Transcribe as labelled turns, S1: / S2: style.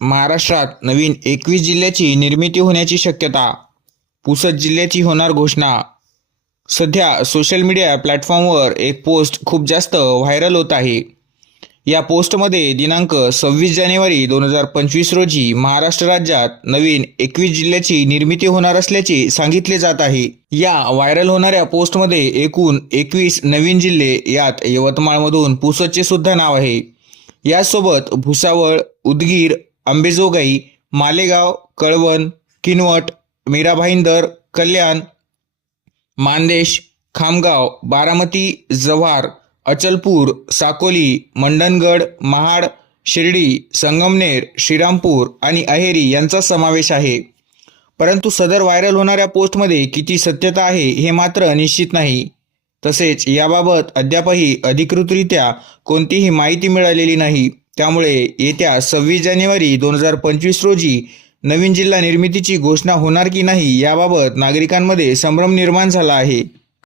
S1: महाराष्ट्रात नवीन एकवीस जिल्ह्याची निर्मिती होण्याची शक्यता पुसद जिल्ह्याची होणार घोषणा. सध्या सोशल मीडिया प्लॅटफॉर्मवर एक पोस्ट खूप जास्त व्हायरल होत आहे. या पोस्टमध्ये दिनांक सव्वीस जानेवारी दोन हजार पंचवीस रोजी महाराष्ट्र राज्यात नवीन एकवीस जिल्ह्याची निर्मिती होणार असल्याचे सांगितले जात आहे. या व्हायरल होणाऱ्या पोस्टमध्ये एकूण एकवीस नवीन जिल्हे यात यवतमाळमधून पुसदचे सुद्धा नाव आहे. यासोबत भुसावळ उदगीर आंबेजोगाई मालेगाव कळवण किनवट मीरा भाईंदर कल्याण मानदेश खामगाव बारामती जव्हार अचलपूर साकोली मंडणगड महाड शिर्डी संगमनेर श्रीरामपूर आणि अहेरी यांचा समावेश आहे. परंतु सदर व्हायरल होणाऱ्या पोस्टमध्ये किती सत्यता आहे हे मात्र निश्चित नाही. तसेच याबाबत अद्यापही अधिकृतरित्या कोणतीही माहिती मिळालेली नाही. त्यामुळे येत्या सव्वीस जानेवारी दोन हजार पंचवीस रोजी नवीन जिल्हा निर्मितीची घोषणा होणार की नाही याबाबत नागरिकांमध्ये संभ्रम निर्माण झाला आहे.